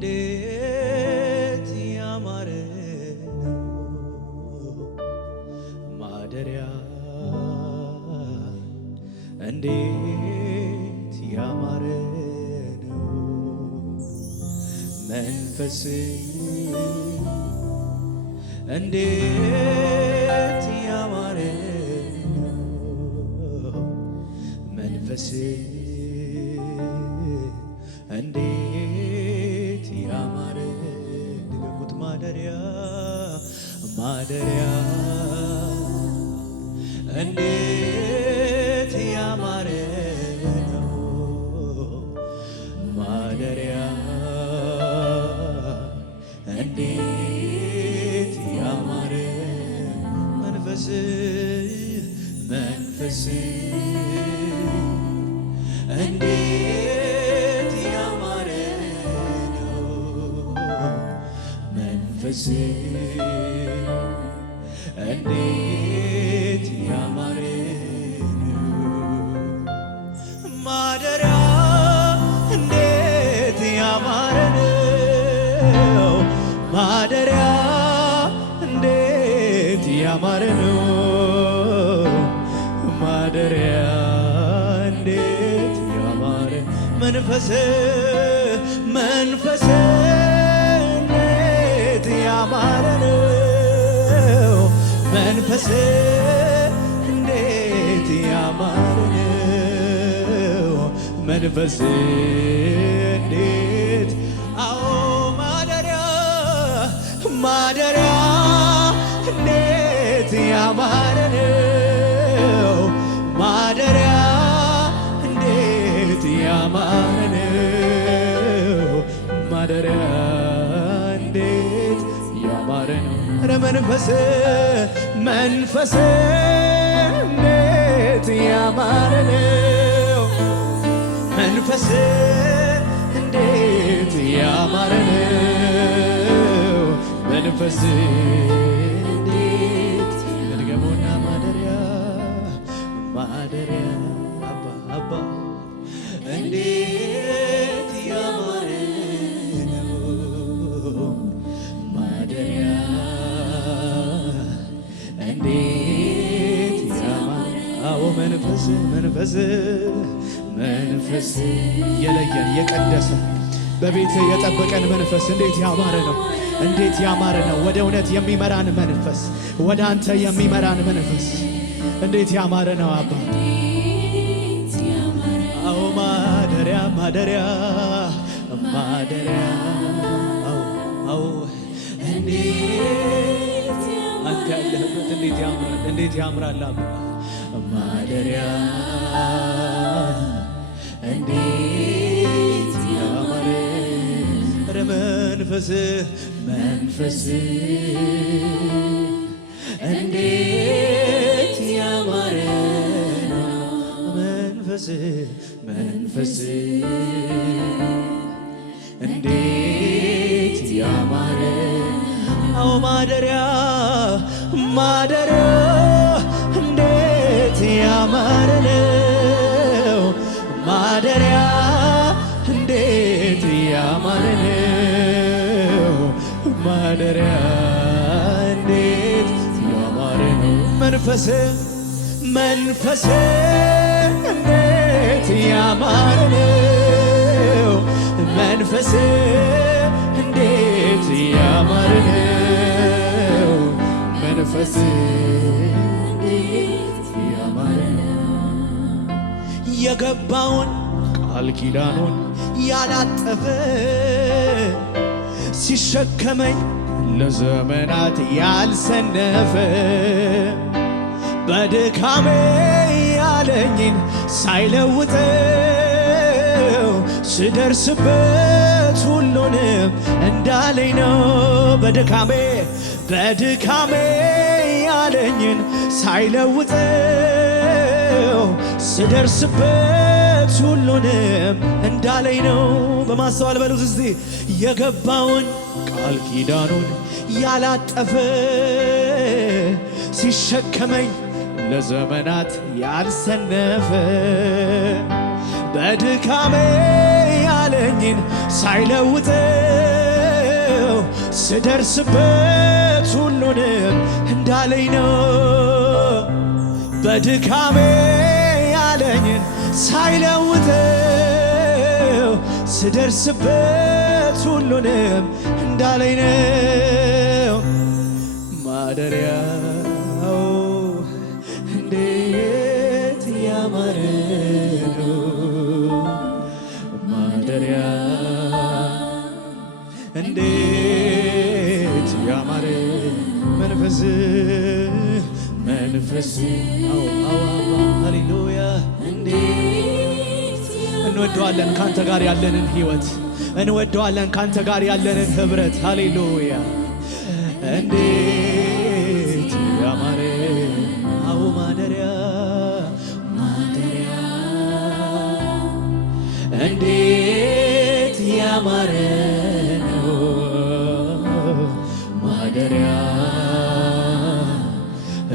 እንዴት ያማረ ነው ማደሪያ እንዴት ያማረ ነው መንፈስ እንዴት ያማረ ነው መንፈስ እንዴት ያማረ ድገሙት ማደሪያ ማደሪያ እንዴት ያማረ ነው ማደሪያ እንዴት ያማረ መንፈስ መንፈስ እንዴት ያማረ ነው መንፈስ እንዴት ያማረ ነው ማደሪያ እንዴት ያማረ ነው ማደሪያ እንዴት ያማረ ነው ማደሪያ እንዴት ያማረ መንፈስ መንፈስ እንዴት ያማረ ነው መንፈስ እንዴት ያማረ ነው መንፈስ እንዴት አዎ ማደሪያ ማደሪያ እንዴት ያማረ ነው ማደሪያ እንዴት ያማረ ነው ማደሪያ እንዴት ያማረ ነው ኧረ መንፈስ መንፈስ እንዴት ያማረ ነው መንፈስ እንዴት ያማረ ነው መንፈስ እንዴት መድገሙና ማደሪያ ማደሪያ አባ አባ እንዴት ያማረ ነው ማደሪያ እንዴት ያማረ አዎ መንፈስ መንፈስ መንፈስ የለየን የቀደሰ በቤት የጠበቀን መንፈስ እንዴት ያማረ ነው እንዴት ያማረ ነው ወደ እውነት የሚመራን መንፈስ ወደ አንተ የሚመራን መንፈስ እንዴት ያማረ ነው አባ አዎ ማደሪያ ማደሪያ ማደሪያ አዎ እንዴት አንተ ያለህበት እንዴት ያምራል አባ ማደሪያ እንዴት ያማረ ኧረ መንፈስ መንፈስ እንዴት ያማረ ነው መንፈስ መንፈስ እንዴት ያማረ አዎ ማደሪያ ማደሪያ እንዴት ያማረ ነው ማደሪያ እንዴት ያማረ ነው ማደሪያ እንዴት ያማረ ነው መንፈስ መንፈስ እንዴት ያማረ ነው መንፈስ እንዴት ያማረ ነው መንፈስ እንዴት ያማረ ነው የገባውን ቃል ኪዳኑን ያላጠፈ ሲሸከመኝ ለዘመናት ያልሰነፈ በድካሜ ያለኝን ሳይለውጠው ስደርስበት ሁሉንም እንዳለኝ ነው በድካሜ ያለኝን ሳይለውጠው ስደርስበት ሁሉንም እንዳለኝ ነው በማስተዋል በሉት እስቲ የገባውን ቃል ኪዳኑን ያላጠፈ ሲሸከመኝ ለዘመናት ያልሰነፈ በድካሜ ያለ ያለኝን ሳይለውጠው ስደርስበት ሁሉንም እንዳለኝ ነው። በድካሜ ያለኝን ሳይለውጠው ስደርስበት ሁሉንም እንዳለኝ ነው። ማደሪያው እንዴት ያማረ ነው። ማደሪያ እንዴት ያማረ መንፈስ ሃሌሉያ እንወደዋለን ካንተ ጋር ያለንን ሕይወት እንወደዋለን ካንተ ጋር ያለንን ኅብረት ሃሌሉያ እንዴት ያማረ አዎ ማደሪያ እንዴት ያማረ ነው። ማደሪያ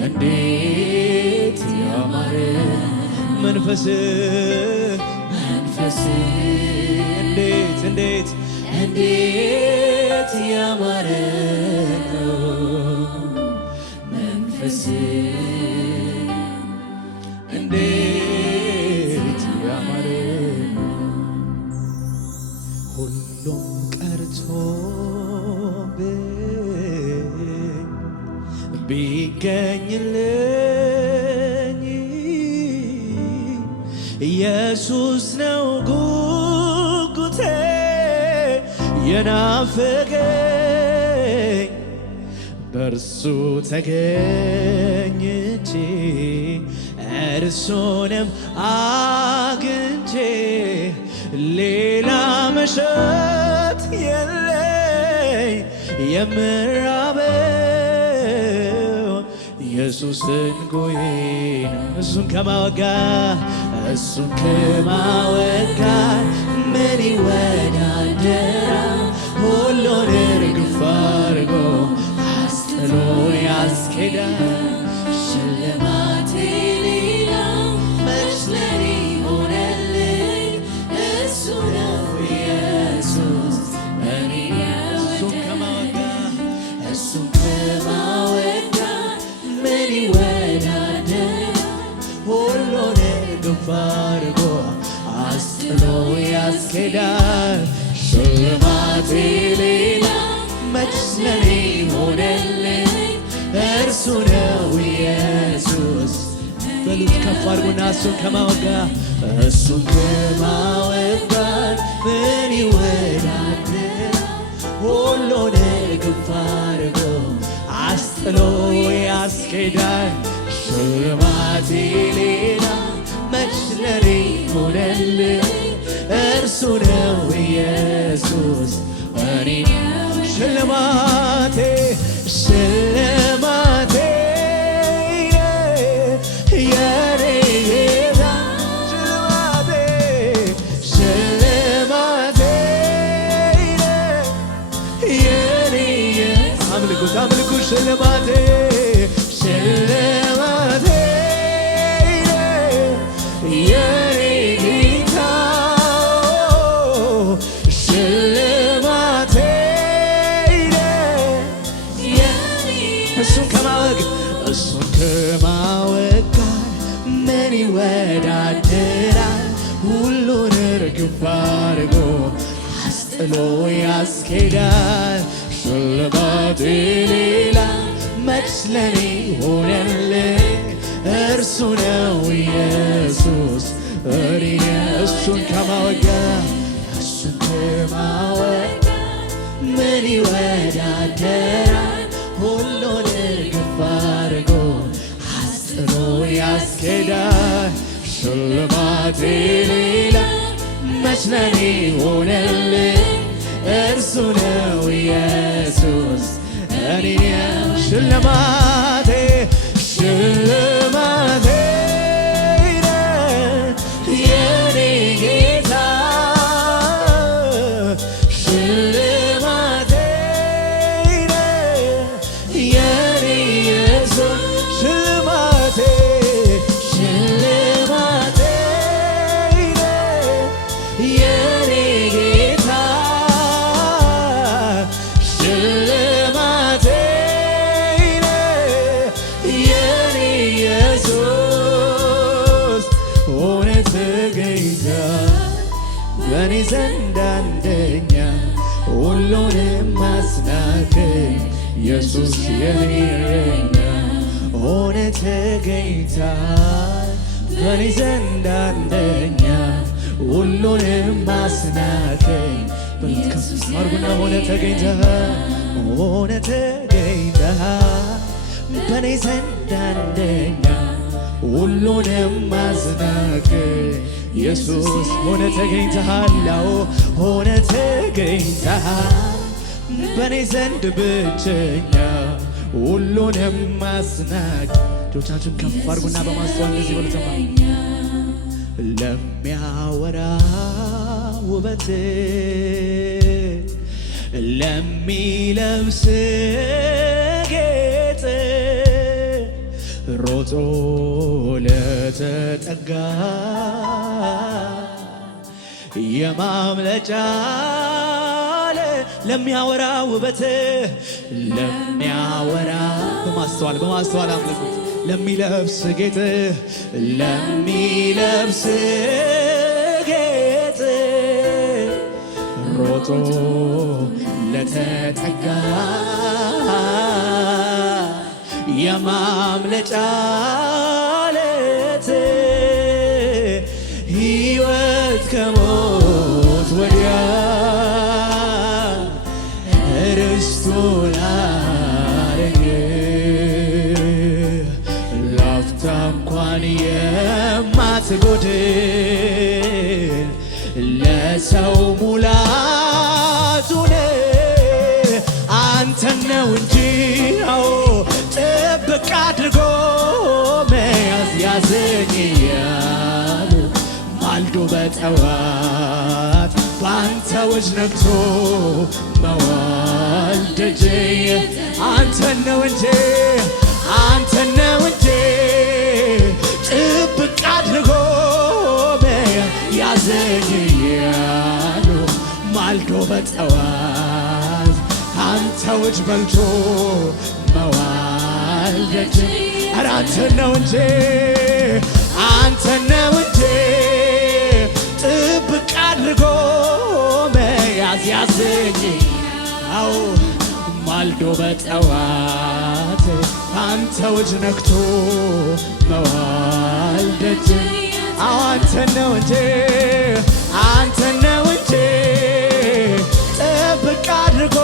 እንዴት ያማረ መንፈስ እንዴት ያማረ ነው። መንፈስ እንዴት ያማረ ሁሉም ቀርቶብኝ ቢገኝልኝ ኢየሱስ ነው ጉጉቴ የናፈቀኝ በእርሱ ተገኝቼ እርሱንም አግኝቼ ሌላ መሻት የለኝ የምራበው ኢየሱስን ጎዬን እሱን ከማወጋት ምን ይወዳደራል? ሁሉን እርግፍ አድርጎ አስጥሎ ያስኬዳል። ሽልማቴ ሌላ መች ለኔ ሆነልኝ? እሱ ነው ኢየሱስ እኔን ያወደኝ። እሱን ከማወጋት ምን ይወዳደራል? ሁሉን እርግፍ አድርጎ አስጥሎ ያስኬዳል። ሽልማቴ ሌላ መች ለኔ ሆነልኝ? እርሱ ነው ኢየሱስ። በሉት ከፍ አድርጉና እሱን ከማወጋት ምን ይወዳደራል? ሁሉን እርግፍ አድርጎ አስጥሎ ያስኬዳል። ሽልማቴ ሌላ መች ለኔ ሆነልኝ? እርሱ ነው ኢየሱስ እኔን ሽልማቴ የኔ ጌታ ሽልማቴ የኔ አምልኩ ሽልማቴ የኔ ጌታ ሽልማቴ እሱን ከማወጋት ምን ይወዳደራል? ሁሉን እርግፍ አድርጎ አስጥሎ ያስኬዳል። ሽልማቴ ሌላ መች ለኔ ሆነልኝ? እርሱ ነው ኢየሱስ እኔን እሱን ከማወጋት ምን ይወዳደራል? ሁሉን እርግፍ አድርጎ አስጥሎ ያስኬዳል። ሽልማቴ ሌላ መች ለኔ ሆነልኝ? እርሱ ነው ኢየሱስ እኔን ሽልማቴ የኔ ጌታ ሽልማቴ የኔ ኢየሱስ ሽልማቴ የኔ ጌታ ዘንድ አንደኛ ሁሉንም ማስናከኝ ኢየሱስ የኔ እረኛ ሆነ ተገኝተሃል በኔ ዘንድ አንደኛ ሁሉንም ማስናከኝ ኢየሱስ አርጉና ሆነ ተገኝተሃል በኔ ዘንድ አንደኛ ሁሉንም ማስናከኝ ኢየሱስ ሆነ ተገኝተሃል ሆነ ተገኝተሃል በኔ ዘንድ ብቸኛ ሁሉንም ማስናቅ እጆቻችሁን ከፍ አድርጉና በማስተዋል እንደዚህ በሉት ለሚያወራ ውበት ለሚለብስ ጌጥ ሮጦ ለተጠጋ የማምለጫ ለሚያወራ ውበት ለሚያወራ በማስተዋል አምልኩት ለሚለብስ ጌጥ ሮጦ ለተጠጋ የማምለጫ ዓለት ሕይወት ከሞት ወዲያ ርስቱን አረገ ላፍታ እንኳን የማትጎድል ለሰው ሙላቱን አንተን ነው እንጂ ጥብቅ አድርጎ መያዝ ያዘኝ እያሉ ማልዶ በጠዋት በአንተ እጅ ነግቶ መዋል ደጄ አንተን ነው እንጂ ጥብቅ አድርጎ መያዝ ያዘኝ እያሉ ማልዶ በጠዋት አንተ እጅ በልቶ መዋል ደጄ ኧረ አንተን ነው እንጂ ጥብቅ አድርጎ መያዝ ያዘኝ ማልዶ በጠዋት አንተ እጅ ነክቶ መዋል ደጄ አንተን ነው እንጂ ጥብቅ አድርጎ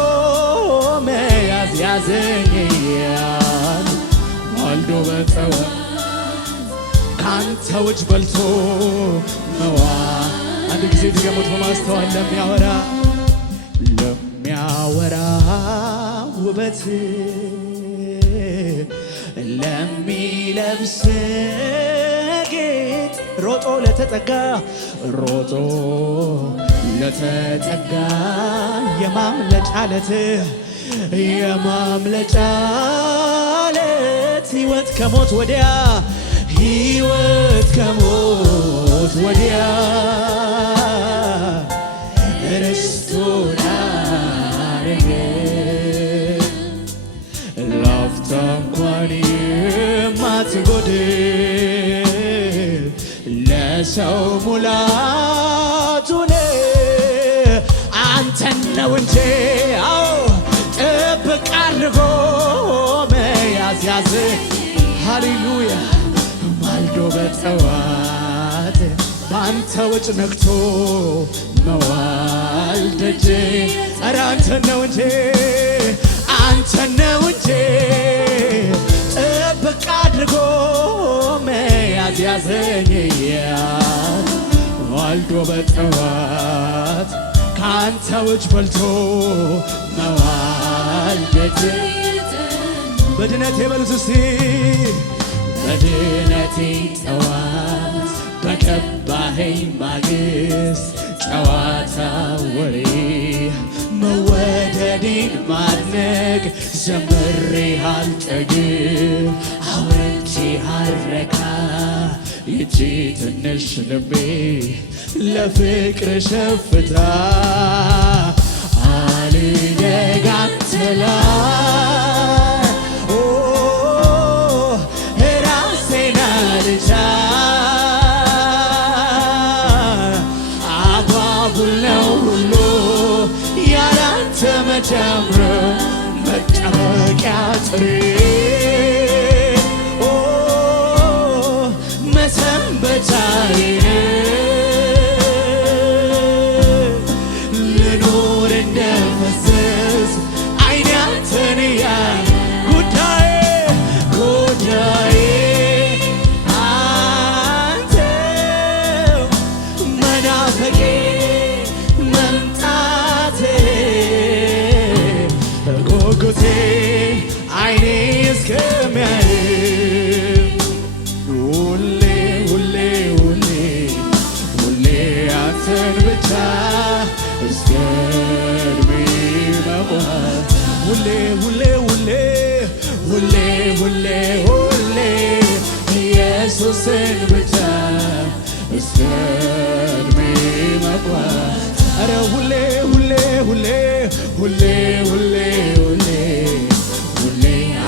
መያዝ ያዘኝ ማልዶ በጠዋት ካንተ እጅ በልቶ መዋል አንድ ጊዜ ድገሙት በማስተዋል ለሚያወራ ውበት ለሚለብስ ጌጥ ሮጦ ለተጠጋ የማምለጫ ዓለት ሕይወት ከሞት ወዲያ ርስቱን አረገ ላፍታ እንኳን የማትጎድል ለሰው ሙላቱን አንተን ነው እንጂ ጥብቅ አድርጎ መያዝ ያዘኝ ሃሌሉያ ማልዶ በጠዋት በአንተ እጅ ነግቶ መዋል ደጄ ኧረ አንተን ነው እንጂ ጥብቅ አድርጎ መያዝ ያዘኝ ማልዶ በጠዋት ከአንተ እጅ በልቶ መዋል ደጄ በድነቴ በሉት እስቲ በድነቴ ጠዋት በቀባኸኝ ማግስት ጨዋታ ወሬ መወደዴን ማድነቅ ዘምሬ አልጠግብ አውርቼ አልረካ ይቺ ትንሽ ልቤ ለፍቅር ሸፍታ አልነጋም ትላ አጓጉል ነው ጀምሮ መጠበቂያ ጥሬ መሰንበቻዬ ልኖር እንደፈሰስ ዓይኔ አንተን ያየ ጉዳዬ አንተው መናፈቄ መምጣቴ ጉጉቴ ዓይኔ እስከሚያይ አንተን ብቻ እስከ ዕድሜ መቆም ሁሌ ኢየሱስን ብቻ እስከ ዕድሜ መቆም ኧረ ሁሌ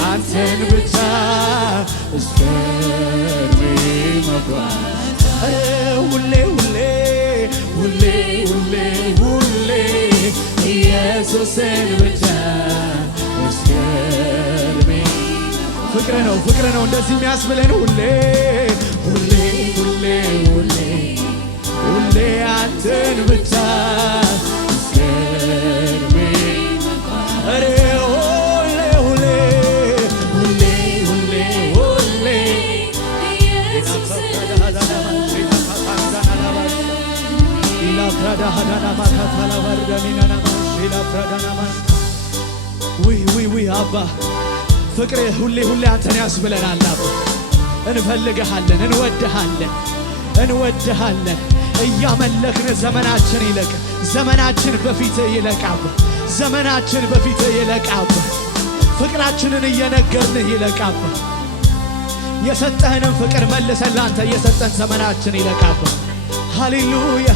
አንተን ብቻ እስከ ዕድሜ መቆም ኧረ ሁሌ ኢየሱስን ብቻ እስከ ዕድሜ ፍቅር ነው እንደዚህ የሚያስብለን ሁሌ አንተን ብቻ እስከ ዕድሜ ኧረ ሁሌ ውይ አባ ፍቅሬ ሁሌ አንተን ያስብለናል። አባ እንፈልግሃለን፣ እንወድሃለን እያመለክን ዘመናችን ይለቅ፣ ዘመናችን በፊትህ ይለቅ አባ፣ ዘመናችን በፊትህ ይለቅ አባ፣ ፍቅራችንን እየነገርንህ ይለቅ አባ፣ የሰጠህንም ፍቅር መልሰን ላንተ እየሰጠን ዘመናችን ይለቅ አባ። ሃሌሉያ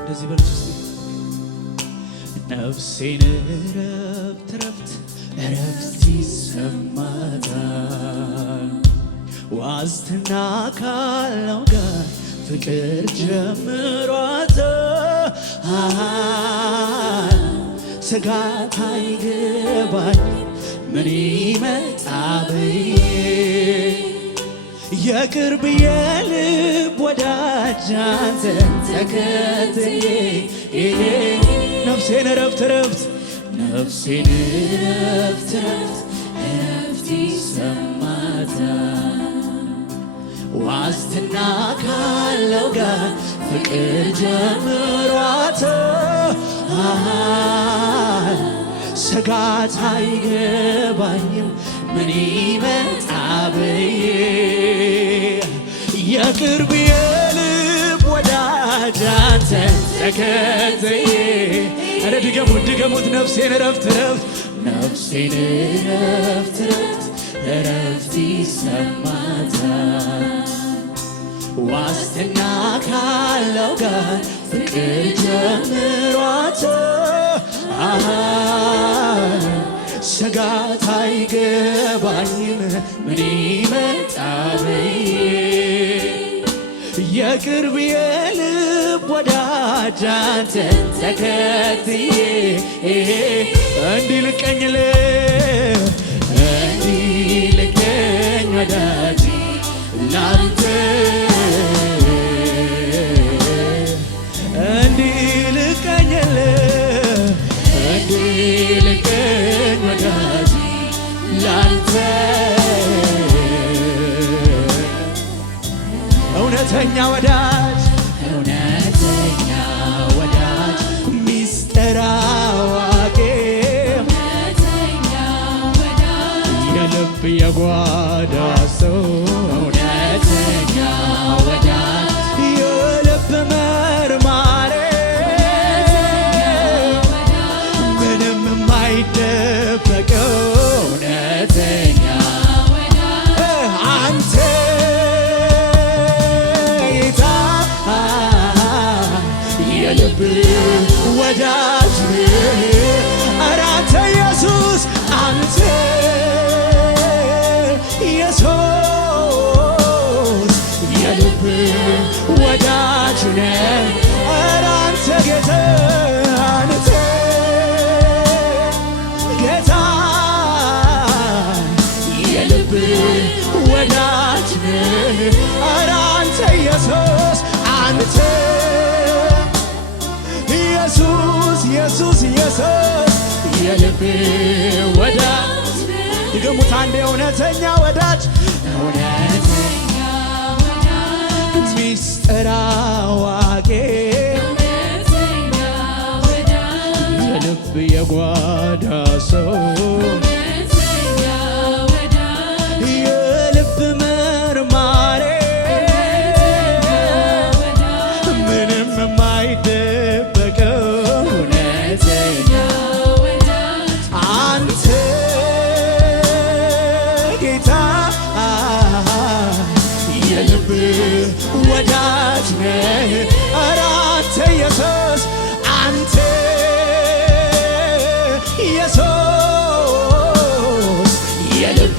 እንደዚህ በሉት እስቲ ነፍሴን እረፍት ይሰማታል ዋስትና ካለው ጋር ፍቅር ጀምሯታል ስጋት አይገባኝ ምን ይመጣ ብዬ የቅርብ የልብ ወዳጅ አንተን ተከትዬ ነፍሴን እረፍት ይሰማታል ዋስትና ካለው ጋር ፍቅር ጀምሯታል ስጋት አይገባኝም ምን ይመጣ ብዬ የቅርብ የልብ ወዳጅ አንተን ተከትዬ ኧረ ድገሙት ነፍሴን እረፍት ይሰማታል ዋስትና ካለው ጋር ፍቅር ጀምሯታል ስጋት አይገባኝም ምን ይመጣ ብዬ የቅርብ የልብ ወዳጅ አንተን ተከትዬ እንዲልቀኝ ወዳጅ ላንተ እንዲልቀኝ ወዳጅ ላንተ እውነተኛ ወዳጅ ሚስጥር አዋቂ የልብ የጓዳ ሰው እውነተኛ ወዳጅ የልብ መርማሪ ምንም የማይደበቀው እውነተኛ አንተ ጌታ የልብ ወዳጅ ኧረ አንተ ኢየሱስ አንተ ኢየሱስ የልብ ወዳጅ ነህ ኧረ አንተ ጌታ አንተ ጌታ የልብ ወዳጅ ነህ ኧረ አንተ ኢየሱስ አንተ ኢየሱስ ኢየሱስ ኢየሱስ የልብ ወዳጅ ድገሙት አንዴ እውነተኛ ወዳጅ እውነተኛ ወዳጅ ሚስጥር አዋቂ እውነተኛ ወዳጅ የልብ የጓዳ ሰው እውነተኛ ወዳጅ የልብ መርማሪ ምንም የማይደበቀው እውነተኛ ወዳጅ አንተ ጌታ የልብ ወዳጅ ነህ ኧረ አንተ ኢየሱስ አንተ ኢየሱስ የልብ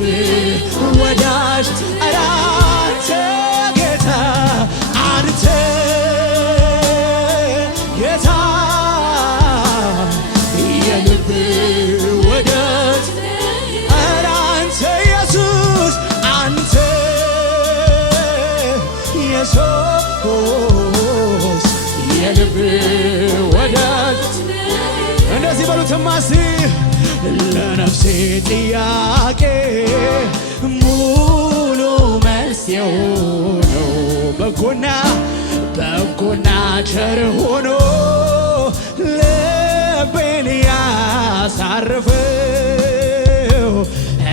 ወዳጅ ኧረ አንተ ጌታ አንተ ጌታ የልብ ወዳጅ ኧረ አንተ ኢየሱስ አንተ ኢየሱስ የልብ ወዳጅ እንደዚህ በሉትማ እስቲ ለነፍሴ ጥያቄ ሙሉ መልስ የሆነው በጎና ቸር ሆኖ ልቤን ያሳርፈው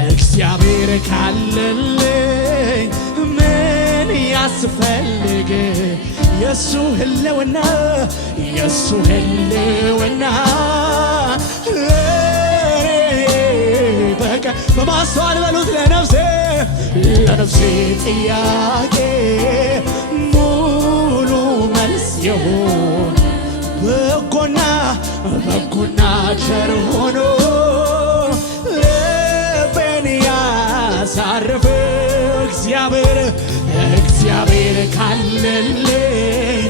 እግዚአብሔር ካለልኝ ምን ያስፈልግ የሱ ህልውና በቃ በማስተዋል በሉት ለነፍሴ ጥያቄ ሙሉ መልስ የሆነ በጎና ቸር ሆኖ ልቤን ያሳርፍ እግዚአብሔር ካለልኝ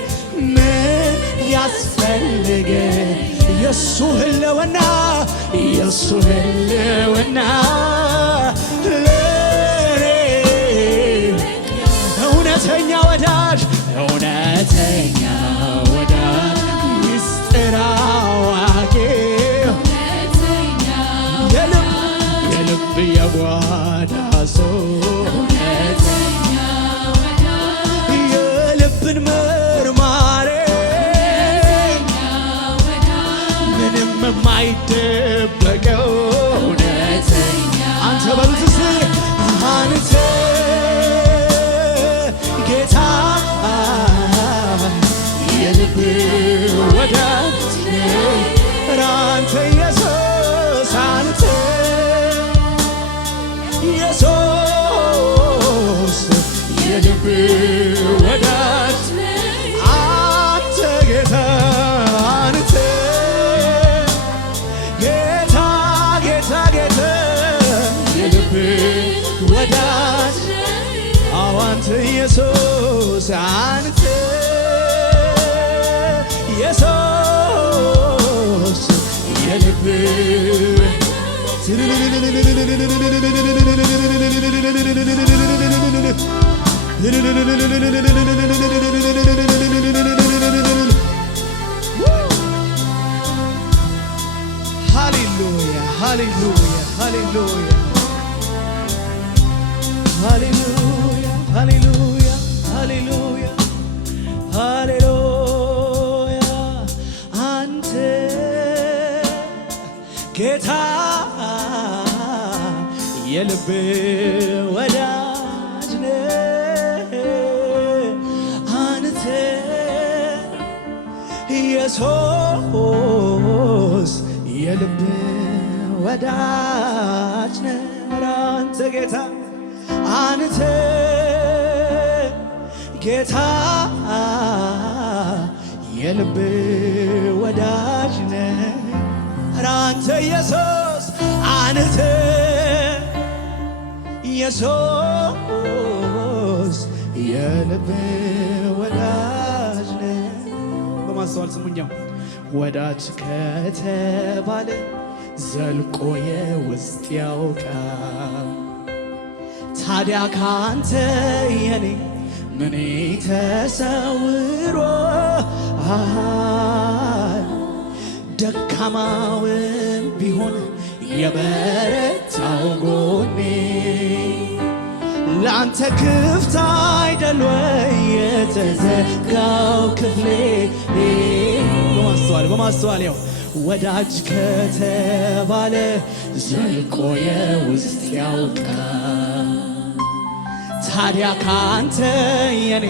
ምን ያስፈልግ የሱ ህልውና ለኔ እውነተኛ ወዳጅ ሚስጥር አዋቂ የልብ የጓዳ ሰው የልብን መርማሪ ምንም የማይደበቀው አንተ በሉት እስቲ አንተ ጌታ የልብ ወዳጅ ኧረ አንተ ኢየሱስ አንተ ኢየሱስ የልብ ወዳጅ አንተ ጌታ አንተ ጌታ የልብ ወዳጅ አንተ ኢየሱስ አንተ ኢየሱስ የልብ ሃሌሉያ ሃሌሉያ ሃሌሉያ ሃሌሉያ ሃሌሉያ ሃሌሉያ ሃሌሉያ አንተ ጌታ የልብ ወዳጅ ነህ አንተ ኢየሱስ የልብ ወዳጅ ነህ ጌታ አንተ ጌታ የልብ ወዳጅ ነህ። ኧረ አንተ ኢየሱስ አንተ ኢየሱስ የልብ ወዳጅ ነህ። በማስተዋል ስሙኛው ወዳጅ ከተባለ ዘልቆ የውስጥ ያውቃል። ታዲያ ካንተ የኔ ምን ተሰውሮ ደካማውን ቢሆን የበረታው ጎኔ ለአንተ ክፍት አይደል ወይ የተዘጋው ክፍሌ? በማስተዋል ያው ወዳጅ ከተባለ ዘልቆ የውስጥ ያውቃል። ታዲያ ካንተ የኔ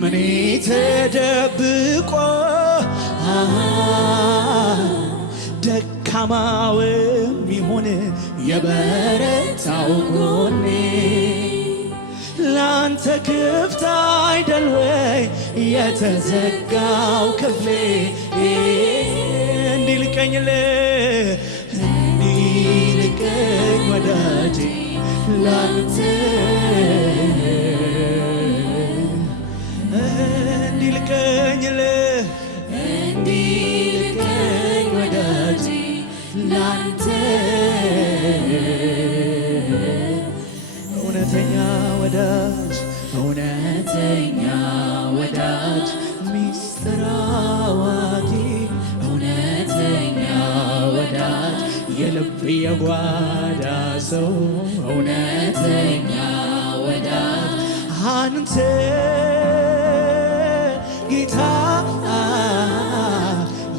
ምን ተደብቆ ደካማውም ይሁን የበረታው ጎኔ ላንተ ክፍት አይደል ወይ የተዘጋው ክፍሌ? እንዲልቀኝ ወዳጄ ላንተ እንዲልቀኝ ወዳጄ ላንተ እውነተኛ ወዳጅ ሚስጥር አዋቂ እውነተኛ ወዳጅ የልብ የጓዳ ሰው እውነተኛ ወዳጅ አንተ ጌታ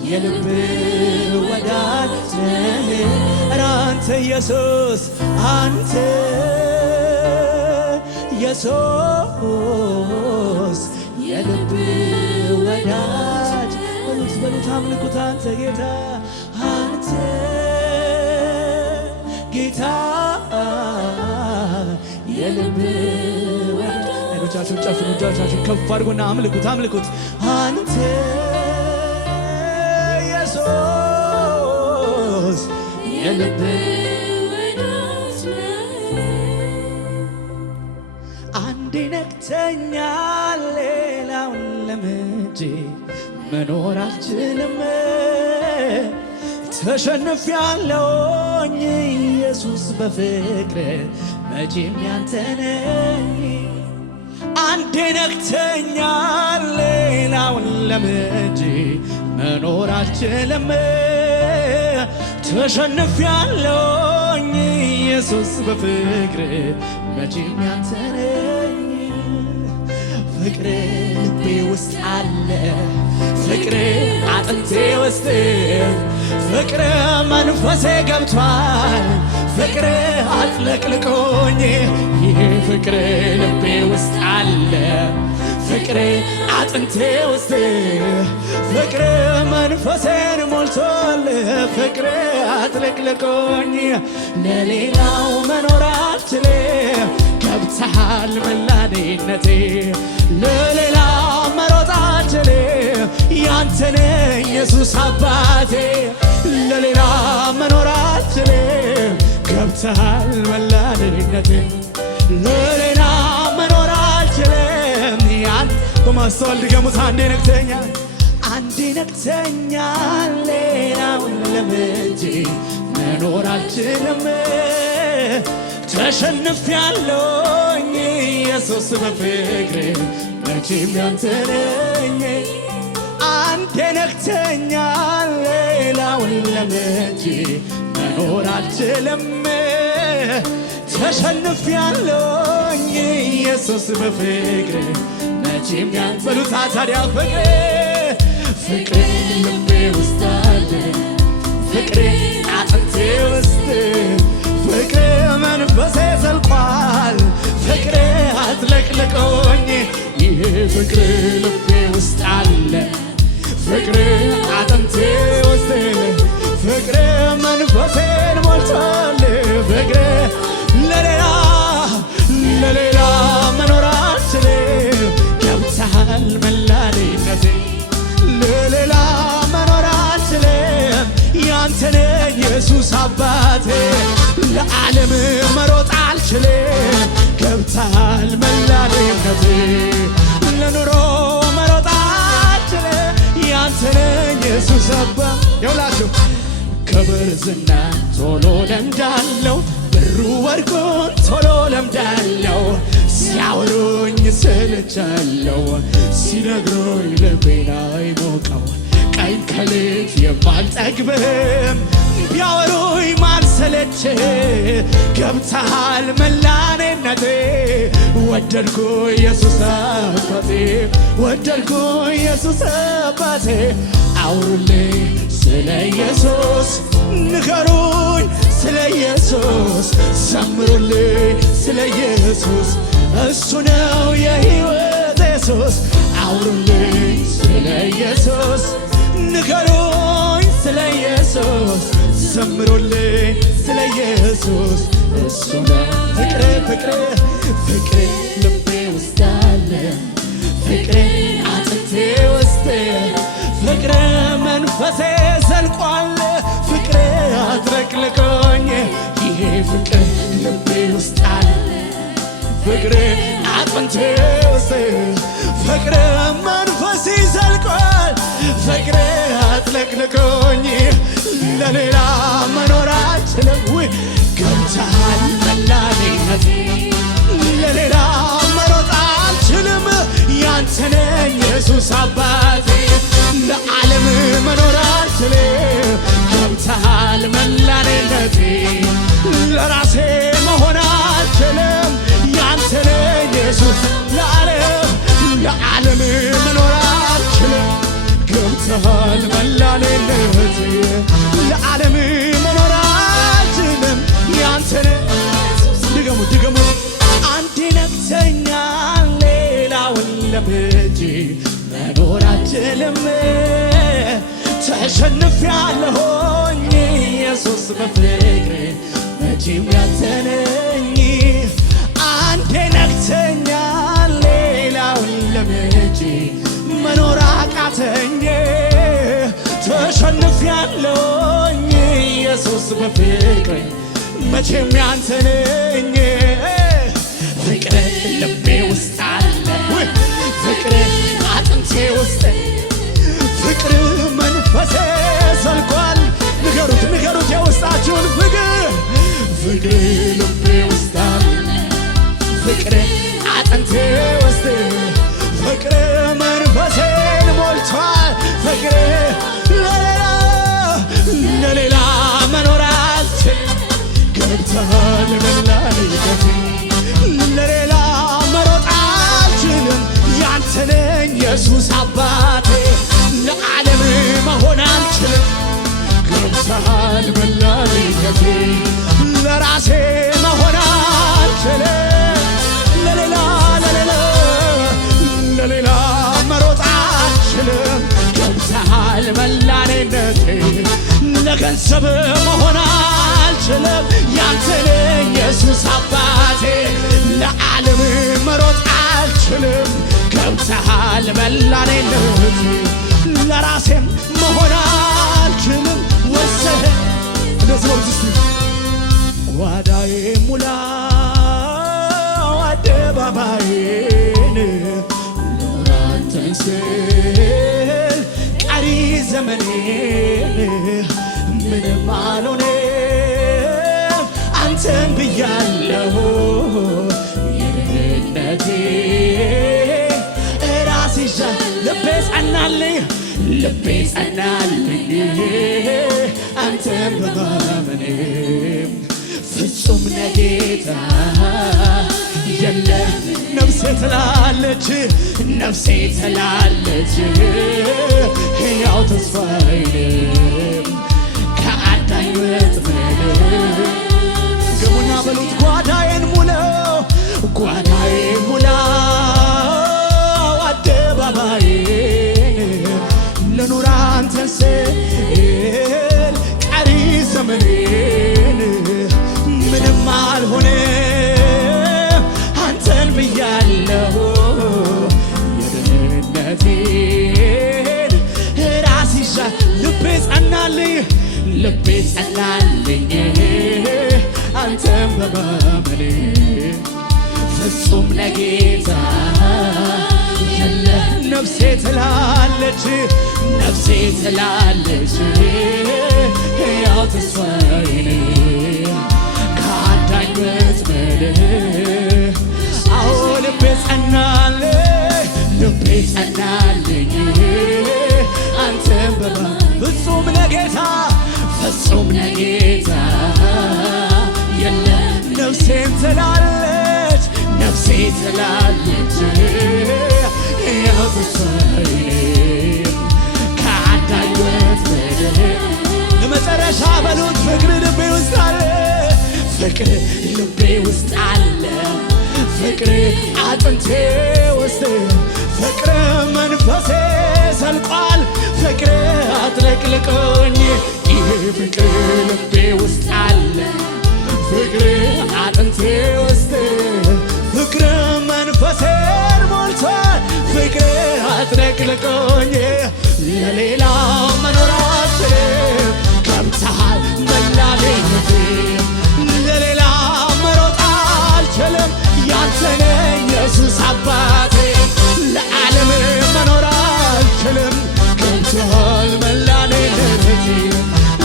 የልብ ወዳጅ ነህ። ኧረ አንተ ኢየሱስ አንተ ኢየሱስ የልብ ወዳጅ በሉት አምልኩት አንተ ጌታ አንተ ጌታ የልብ ወዳጅ። አይኖቻችሁን ጨፍኑ፣ እጆቻችሁን ከፍ አድርጉና አምልኩት አንተ ኢየሱስ የልብ ወዳጅ አንዴ ነክተኛል ሌላውን ለምጄ መኖር አልችልም። ተሸንፌያለሁኝ ኢየሱስ በፍቅር መቼም ያንተ ነኝ። አንዴ ነክተኛል ሌላውን ለምጄ መኖር አልችልም። ተሸንፌያለሁኝ ኢየሱስ በፍቅር መቼም ያንተ ነኝ። ፍቅር ልቤ ውስጥ አለ፣ ፍቅር አጥንቴ ውስጥ፣ ፍቅር መንፈሴ ገብቷል፣ ፍቅር አጥለቅልቆኝ። ይህ ፍቅር ልቤ ውስጥ አለ፣ ፍቅር አጥንቴ ውስጥ፣ ፍቅር መንፈሴን ሞልቷል፣ ፍቅር አጥለቅልቆኝ። ለሌላው መኖር አልችልም ገብተሃል መላኔነቴ፣ ለሌላ መሮጥ አልችልም ያንተነ ኢየሱስ አባቴ። ለሌላ መኖር አልችልም ገብተሃል መላኔነቴ፣ ለሌላ መኖር አልችልም ያን በማስተዋል ድገሙት። አንዴ ነክተኛል ሌላውን ለምጄ መኖር አልችልም። ተሸንፌያለሁኝ ኢየሱስ በፍቅር መቼም ያንተ ነኝ። አንዴ ነክተኛል ሌላውን ለምጄ መኖር አልችልም። ተሸንፌያለሁኝ ኢየሱስ በፍቅር መቼም ያንተ በሉታ ታዲያ ፍቅር ልቤ ውስጥ አለ፣ ፍቅር አጥንቴ ውስጥ፣ ፍቅር መንፈሴ ዘልቋል፣ ፍቅር አጥለቅልቆኝ። ይህ ፍቅር ልቤ ውስጥ አለ፣ ፍቅር አጥንቴ ውስጥ፣ ፍቅር መንፈሴን ሞልቷል፣ ፍቅር ለሌላ ለዓለም መሮጥ አልችልም ገብተሃል መላኔነቴ ለኑሮ መሮጥ አልችልም ያንተ ነኝ ኢየሱስ አባ ይውላችሁ ክብር ዝና ቶሎ ለምዳለው ብሩ ወርቁን ቶሎ ለምዳለው ሲያወሩኝ ስልቻለው ሲነግሩኝ ልቤን አይሞቀው ቀኝ ከሌት የማልጠግብም ቢያወሩኝ ማልሰለች ገብተሃል መላኔነቴ ወደድኩ ኢየሱስ አባቴ ወደድኩ ኢየሱስ አባቴ አውሩልኝ ስለ ኢየሱስ ንገሩኝ ስለ ኢየሱስ ዘምሩልኝ ስለ ኢየሱስ እሱ ነው የሕይወት ኢየሱስ አውሩልኝ ስለ ኢየሱስ ንገሩኝ ስለ ኢየሱስ ዘምሩልኝ ስለ ኢየሱስ እሱ ነው ፍቅሬ ፍቅሬ ፍቅሬ ልቤ ውስጥ አለ ፍቅሬ አጥንቴ ውስጥ ፍቅሬ መንፈሴ ዘልቋል ፍቅሬ አጥለቅልቆኝ ይሄ ፍቅር ልቤ ውስጥ አለ ፍቅሬ አጥንቴ ውስጥ ፍቅሬ መንፈሴ ዘልቋል ፍቅሬ አጥለቅልቆኝ ለሌላ መኖር አልችልም ገብተሃል መላኔነቴ ለሌላ መሮጥ አልችልም ያንተ ነኝ ኢየሱስ አባቴ ለዓለም መኖር አልችልም ገብተሃል መላኔነቴ ለራሴ መሆን አልችልም ያንተ ነኝ ኢየሱስ ለዓለም መኖር አልችልም ገብተሃል መላኔነቴ ለዓለም መኖር አልችልም ያንተ ድገሙ ድገሙ አንዴ ነክተኛል ሌላውን ለምጄ መኖር አልችልም ተሸንፌአለሁኝ ኢየሱስ በፍቅር መቼም ያንተ ነኝ አንዴ ነክተኛል ሌላውን ለምጄ መኖር አቃተኝ ተሸንፌአለሁኝ ኢየሱስ በፍቅር መቼም ያንተ ነኝ ፍቅር ልቤ ውስጥ አለ ፍቅር አጥንቴ ውስጥ ፍቅር መንፈሴ ዘልቋል ንገሩት ንገሩት የውስጣችሁን ፍቅር ፍቅር ልቤ ውስጥ አለ ፍቅር አጥንቴ ውስጥ ፍቅር መንፈሴን ሞልቷል ፍቅር ለሌላ መኖር አልችልም ገብተሃል መላኔነቴ ለሌላ መሮጥ አልችልም ያንተ ነኝ ኢየሱስ አባቴ ለዓለም መሆን አልችልም ገብተሃል መላኔነቴ ለራሴ መሆን አልችልም ለሌላ መሮጥ አልችልም ገብተሃል መላኔነቴ ለገንዘብ መሆን አልችልም ያንተ ነኝ ኢየሱስ አባቴ ለዓለም መሮጥ አልችልም ገብተሃል መላኔነቴ ለራሴም መሆን አልችልም ወሰህ እንደዚህ ነው እስቲ ጓዳዬ ሙላ አደባባዬን ሎራንተን ስል ቀሪ ዘመኔን ምንም አልሆንም አንተን ብያለሁ የደህንነቴ ራስ ይዣ ልቤ ጸናልኝ አንተን በማመኔ ፍጹም ነህ ጌታ የለም ነፍሴ ትላለች ሕያው ተስፋዬን ከአዳኝ ወጥመድ ግቡና በሉት ጓዳዬን ሙላው አደባባዬን ልኑር አንተን ስል ቀሪ ዘመኔን ምንም አልሆንም አንተን ብያለሁ የደህንነቴን ራስ ይዣ ልቤ ጸናልኝ አንተን በማመኔ ፍጹም ነጌታ የለህ ነፍሴ ትላለች ነፍሴ ትላለች ሕያው ተስፋዬ ከአዳኝ ወጥመድ አዎ ልቤ ጸናልኝ ልቤ ጸናልኝ አንተን ፍጹም ነጌታ ፍጹም ነጌታ የለህ ነፍሴን ትላለች ነፍሴ ትላለች ሕያው ተስፋዬ ከአዳኝ ወጥመድ ለመጨረሻ በሉት ፍቅር ልቤ ውስጥ አለ ፍቅር ልቤ ውስጥ አለ ፍቅር አጥንቴ ውስጥ ፍቅር መንፈሴ ሰልቋል ፍቅር አጥለቅልቆኝ ይሄ ፍቅር ልቤ ውስጥ አለ ፍቅር አጥንቴ ውስጥ ፍቅር መንፈሴን ሞልቷል ፍቅር አጥለቅልቆኝ ለሌላ መኖር አልችልም ገብተሃል መላቤነቴ ለሌላ መሮጥ አልችልም ያንተ ነኝ ኢየሱስ አባቴ ለዓለም መኖር አልችልም ገብተሃል መላቤነቴ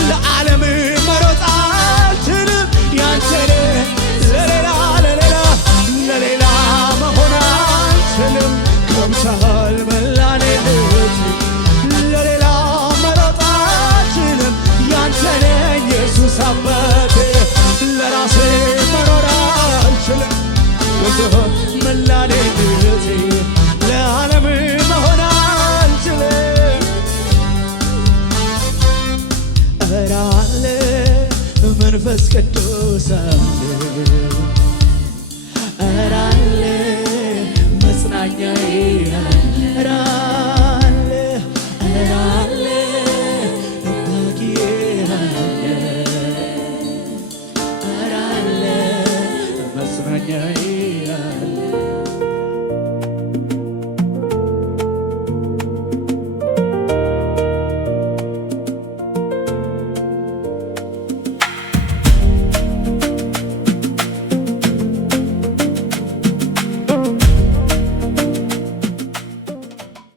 ለዓለም መሮጥ አልችልም ያንተ ነኝ ለሌላ መሆን አልችልም ገብተሃል መላቤነቴ ለሌላ መሮጥ አልችልም ያንተ ነኝ ኢየሱስ አባቴ ለራሴ መኖር አልችልም ገብተሃል መላቤነቴ ለዓለም መሆን አልችልም ኧረ አለ መንፈስ ቅዱስ አለ ኧረ አለ መጽናኛዬ ኧረ አለ ኧረ አለ ጠባቂዬ አለ ኧረ አለ መጽናኛዬ